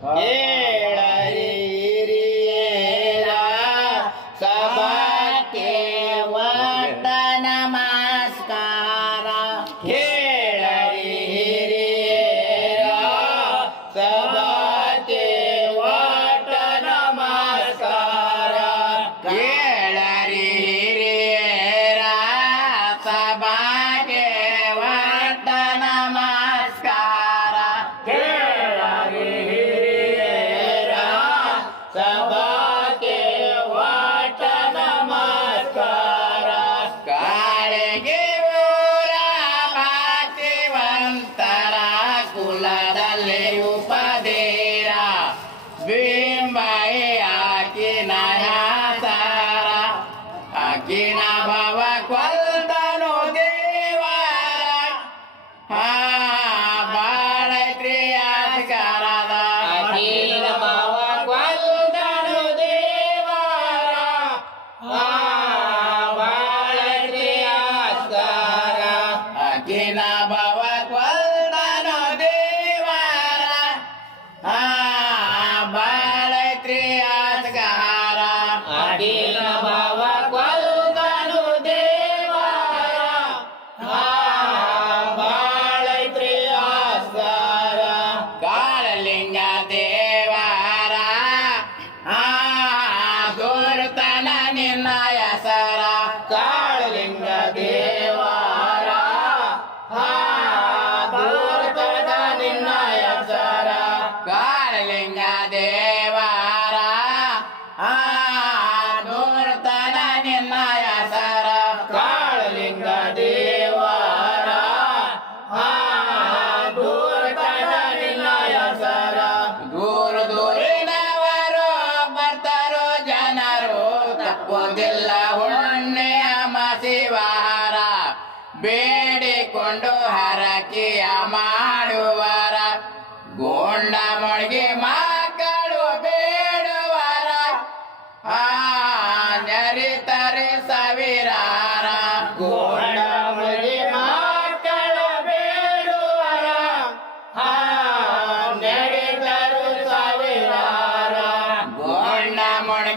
耶、yeah! 啊！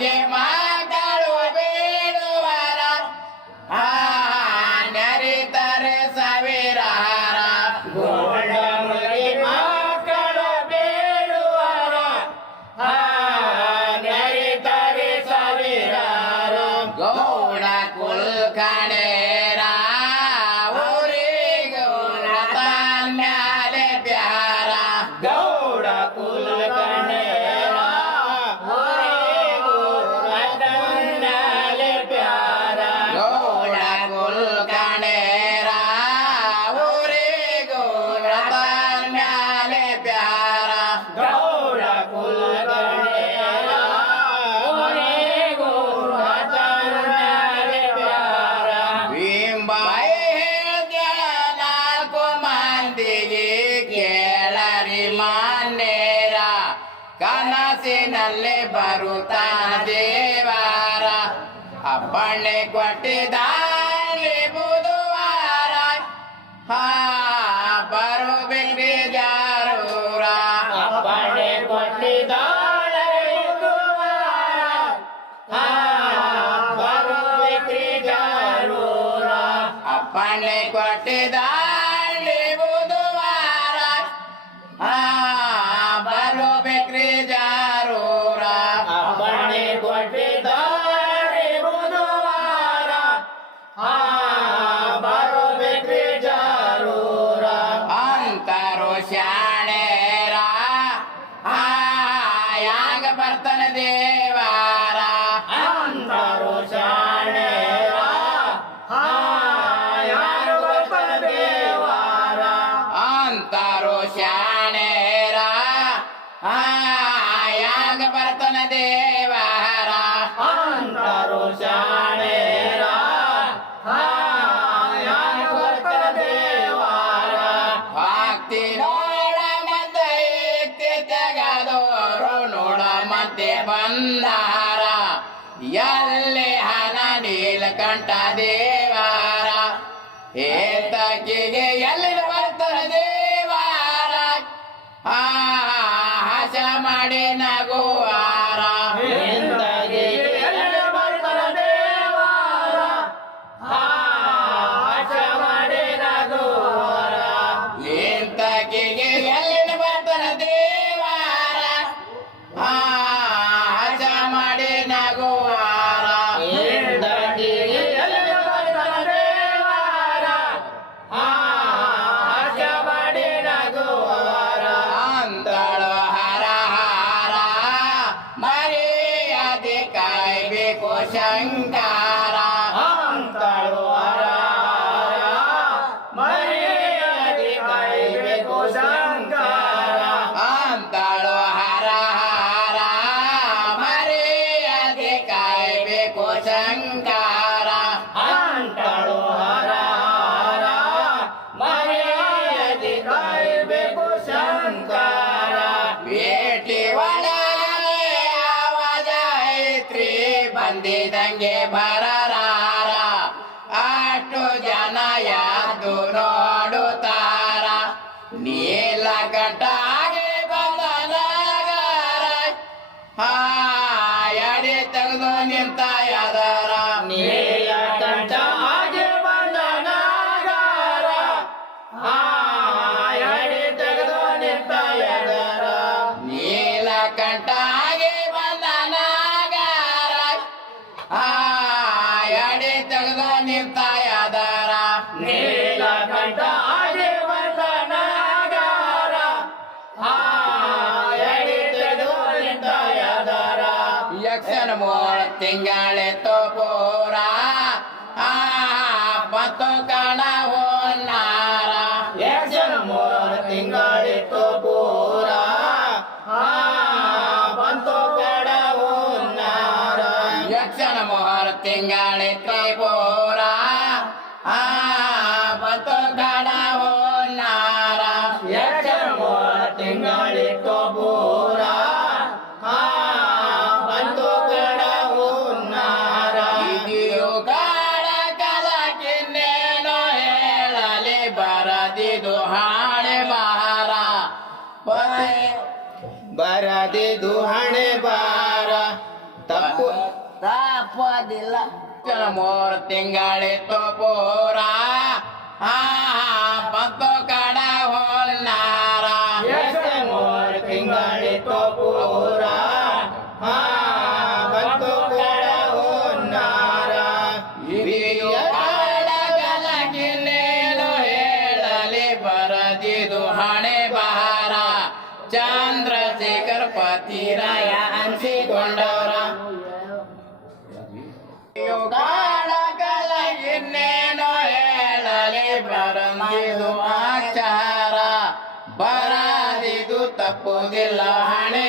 Yeah, I- ಬಳೆ ಕೊಟ್ಟಿದ್ದಾನೆ ಬುಧವಾರ ಹಾ ಬರು ಬಿಲ್ಬಿಜಾರೂರ ಬಳೆ ಕೊಟ್ಟಿದ್ದಾಳೆ ಬುಧವಾರ ಹಾ ಬರು ಬಿಕ್ರಿಜಾರೂರ ಬಳೆ ಕೊಟ್ಟಿದ್ದಾನೆ భరతుల దేవారా. అంతరుషా 卖不 ತಿಂಗಳೆ ತೋಪೋರ. ಆ ಬತು ಕಣವು ನಾರ. ಎರಡು ಮೂರು ತಿಂಗಳಿತ್ತು ಪೂರ ಆ ಬಂತು ಕಡವು ನಾರ. ಯಕ್ಷನ ಮೂರು ತಿಂಗಳಿತ್ತು ಪೂರ amor, tenga topo ಲಹಣೆ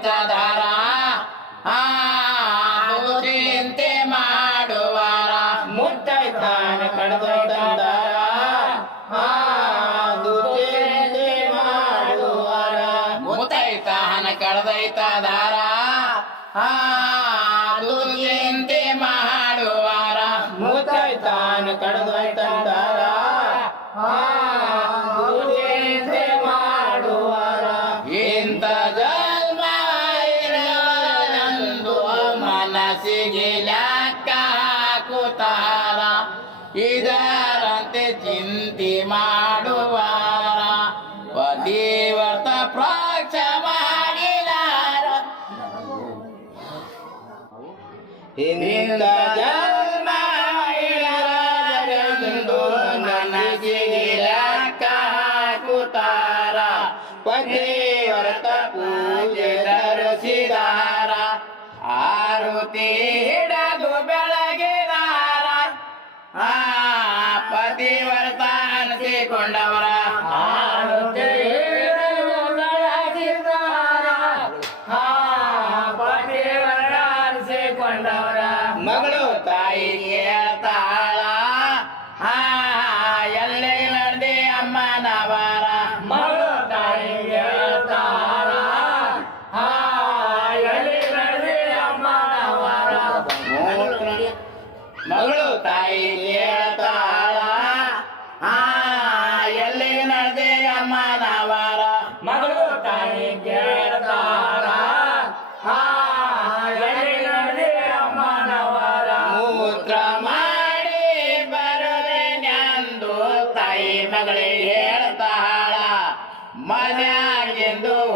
विद्याधारा ಪ್ರಾಚ ಮಾಡಿದಾರ ಹಿಂದ Idea.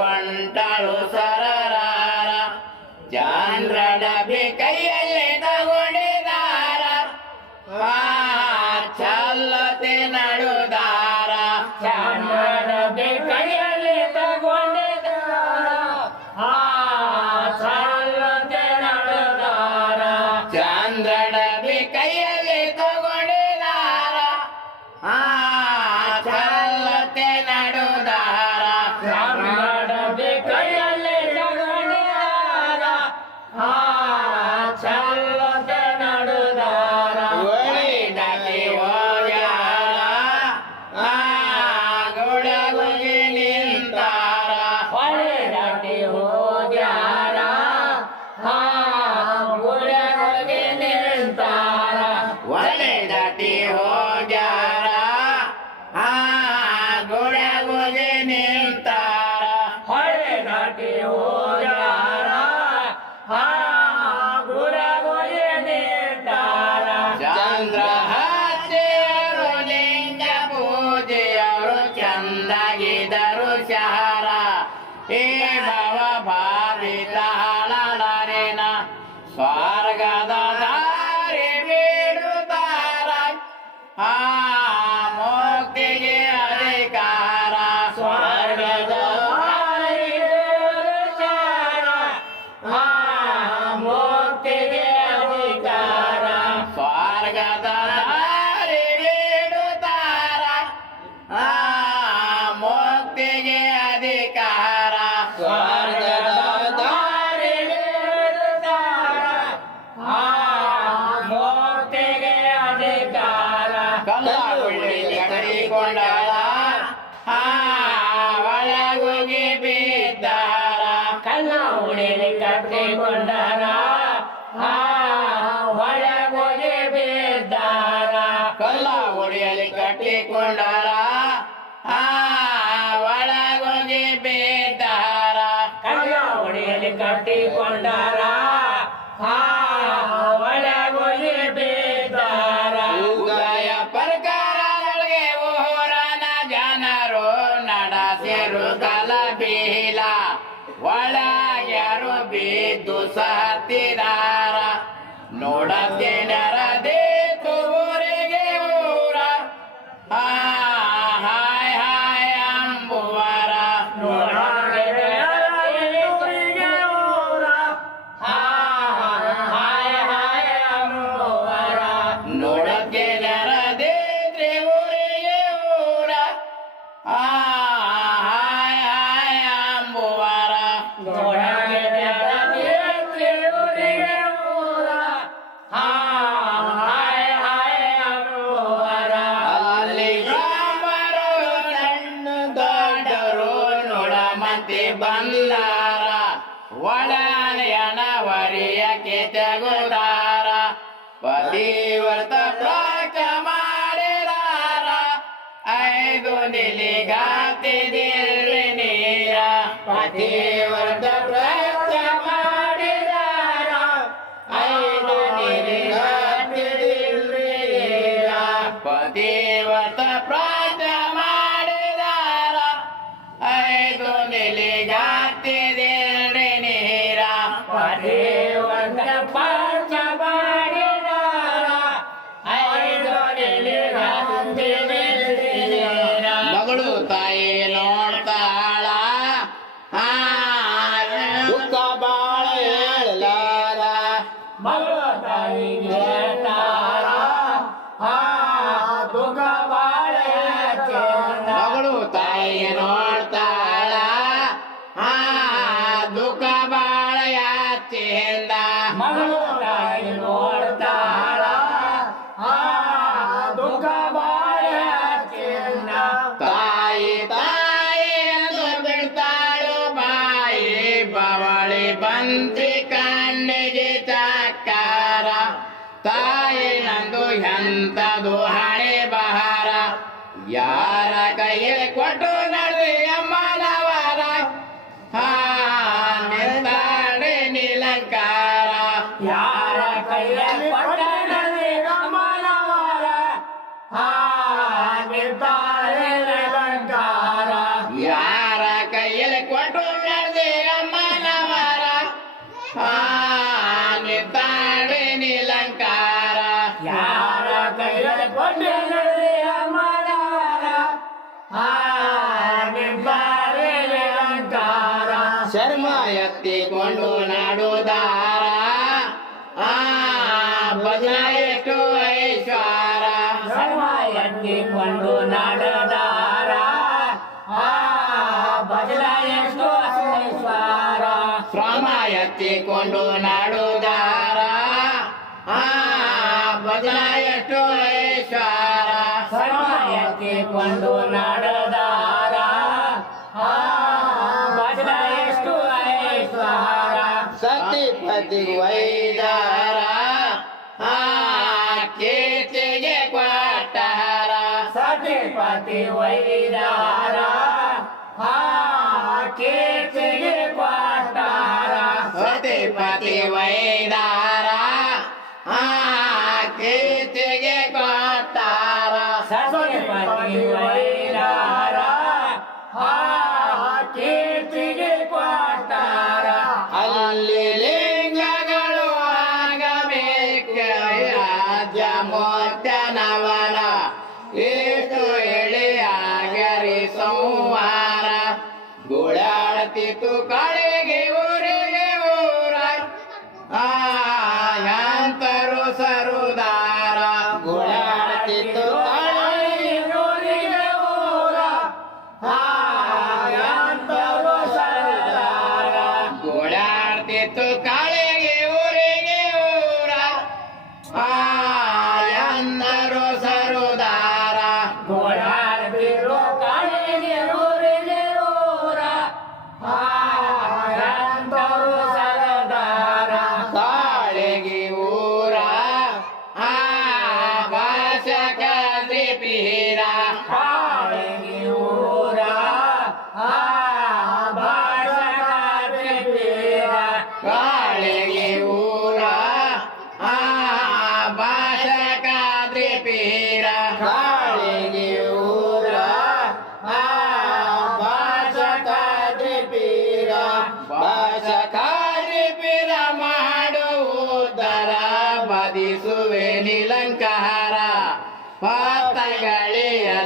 ಕೊಂಡಳು ಸ ಕೊಂಡಿಲಿ ಕಟ್ಟಿಕೊಂಡಾರ ಹಾ ಒಳಗೋಗಿ ಬಿದ್ದಾರ ಕಲ್ಲ ಉಳಿಲಿ ಕಟ್ಟಿಕೊಂಡಾರ ಸತ್ತಿದಾರ ನೋಡದೆ ಕಾಂತಿ ಬಂದಾರ. ಒಳನೆಯನ ವರಿಯ ಕೆತೆಗುದಾರ ಪತಿವರ್ತ ಪ್ರಾಕ ಮಾಡಿದಾರ. ಐದು ನಿಲಿಗಾತಿದಿಲ್ರಿ ನೀರ. ಪತಿವರ್ತ ಚರ್ಮ ಎತ್ತಿಕೊಂಡು ನಾಡುದಾರ ಆ ಭಜನ ಎಷ್ಟು ಐಶ್ವರ. ಚರ್ಮ ಎತ್ತಿಕೊಂಡು ನಾಡುದಾರ ಆ ಭಜನ ಎಷ್ಟು ಐಶ್ವರ. ಶ್ರಮ ಎತ್ತಿಕೊಂಡು ನಾಡುದಾರ ಆ ಭಜನ ಎಷ್ಟು ಐ ಕೊಂಡು ನಡೆದಾರ ಭಜನ ಎಷ್ಟು ಐಶ್ವರ ಸತಿಪತಿ ವೈದಾರ. ಕೀರ್ತಿಗೆ ಕೊಟ್ಟಾರ ಸತಿಪತಿ ವೈದಾರ. ಕೀರ್ತಿಗೆ ಕೊಟ್ಟಾರ ಸತಿಪತಿ ವೈದಾರ. ನವನ ಏಟು ಎಳೆಯಾಗರಿ ಸಂಹಾರ ಗುಳಾಡತಿತು ಕಳೆ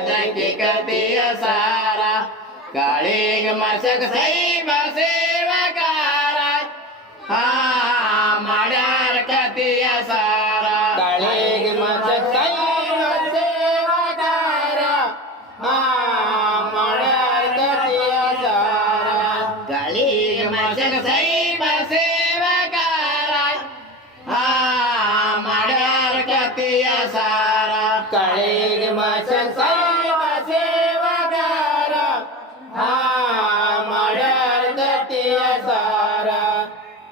जगी कती असारा काळी मशक सैव सेवकारा हा